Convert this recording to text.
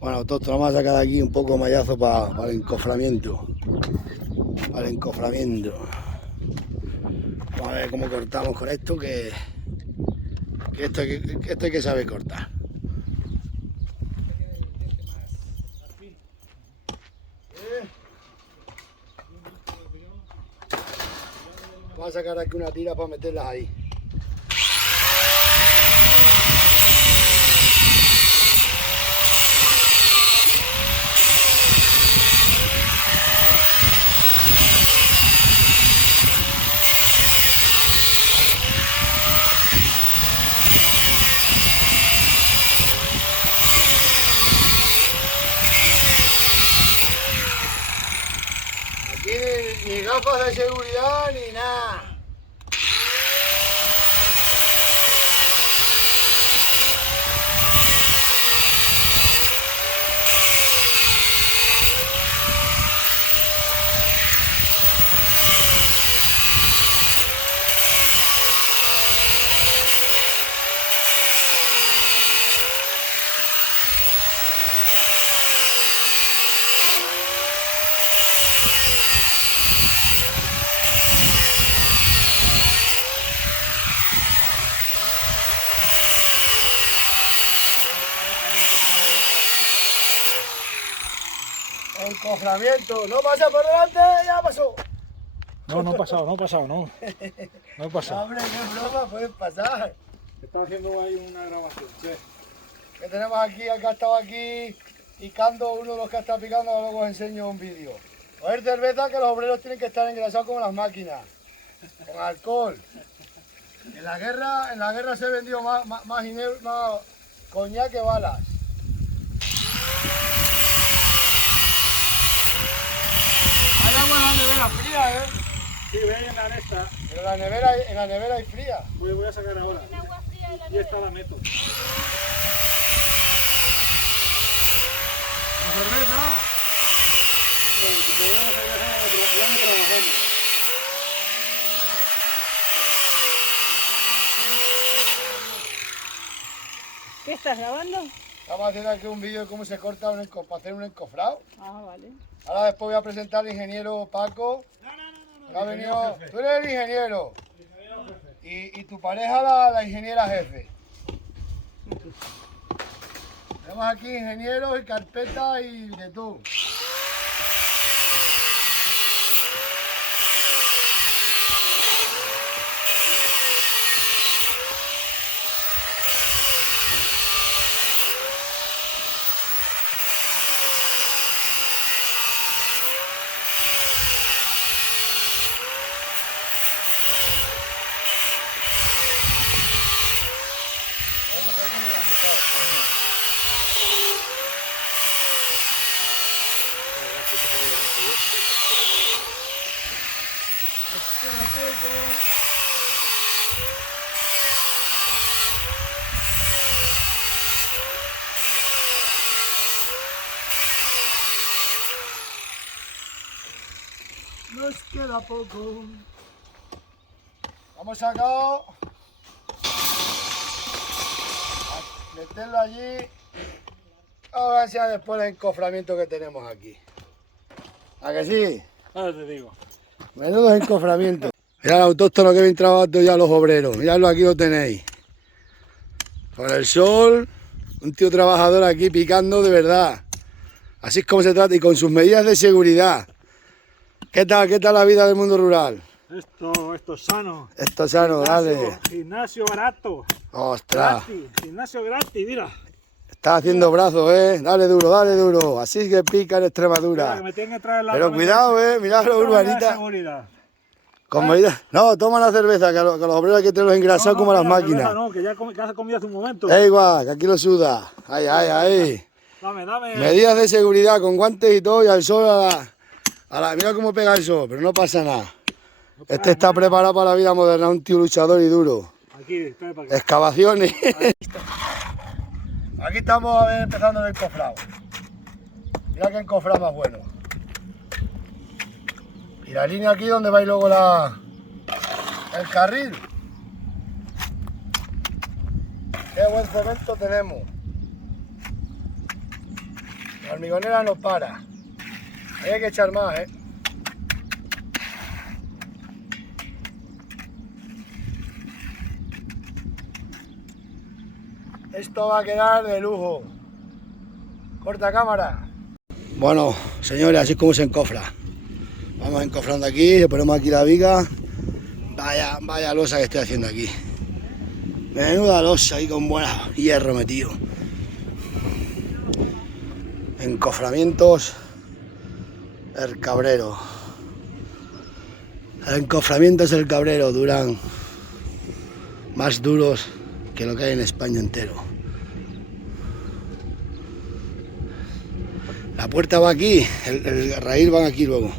Bueno, todos vamos a sacar de aquí un poco mallazo para el encoframiento. Para el encoframiento. Vamos a ver cómo cortamos con esto, que esto hay que saber cortar. Vamos a sacar aquí una tira para meterlas ahí. Aquí ni gafas de seguridad ni nada. Encoframiento, no pasa por delante, ya pasó. No, no he pasado, no he pasado, no. No he pasado. Hombre, qué broma, puedes pasar. Está haciendo ahí una grabación, sí. Que tenemos aquí, el que ha estado aquí picando, uno de los que ha estado picando, luego os enseño un vídeo. Coger cerveza, que los obreros tienen que estar engrasados como las máquinas, con alcohol. En la guerra se vendió más coñac que balas. Hay agua en la nevera fría, ¿eh? Sí, ven en la esta. Pero en la nevera hay fría. Voy a sacar ahora. Y esta la meto. ¿La cerveza? Bueno, si te voy a hacer ya no trabajamos. ¿Qué estás grabando? Estamos haciendo aquí un vídeo de cómo se corta para hacer un encofrado. Ah, vale. Ahora después voy a presentar al ingeniero Paco. Que ha venido. Tú eres el ingeniero. Y tu pareja la ingeniera jefe. Tenemos aquí ingenieros y carpetas y de todo. Nos queda poco. Hemos sacado a meterlo allí. Vamos a enseñar después el encoframiento que tenemos aquí. ¿A que sí? Ahora te digo. Menudo encoframiento. Mirad el autóctono que viene trabajando ya los obreros. Miradlo, aquí lo tenéis. Con el sol, un tío trabajador aquí picando de verdad. Así es como se trata y con sus medidas de seguridad. ¿Qué tal la vida del mundo rural? Esto es sano. Esto es sano, dale. Gimnasio barato. Ostras. Gratis. Gimnasio gratis, mira. Estás haciendo brazos, Dale duro, dale duro. Así es que pica en Extremadura. Mira, que me tienen que traer la Pero cuidado, mirad urbanita. Con medidas. No, toma la cerveza, que los obreros hay que tenerlos engrasados como las máquinas. No, que ya has comido hace un momento. Igual, que aquí lo suda. Ahí. Dame. Medidas de seguridad con guantes y todo y al sol mira cómo pega el sol, pero no pasa nada. Este está preparado para la vida moderna, un tío luchador y duro. Aquí, para acá. Excavaciones. Aquí estamos empezando el encofrado. Mira qué encofrado más bueno. Y la línea aquí donde va luego el carril. Qué buen cemento tenemos. La hormigonera no para. Ahí hay que echar más, ¿eh? Esto va a quedar de lujo. Corta cámara. Bueno, señores, así es como se encofra. Vamos encofrando aquí, le ponemos aquí la viga. Vaya losa que estoy haciendo aquí. Menuda losa ahí con buen hierro metido. Encoframientos El Cabrero. Encoframientos El Cabrero, Durán. Más duros que lo que hay en España entero. La puerta va aquí, el raíl van aquí luego.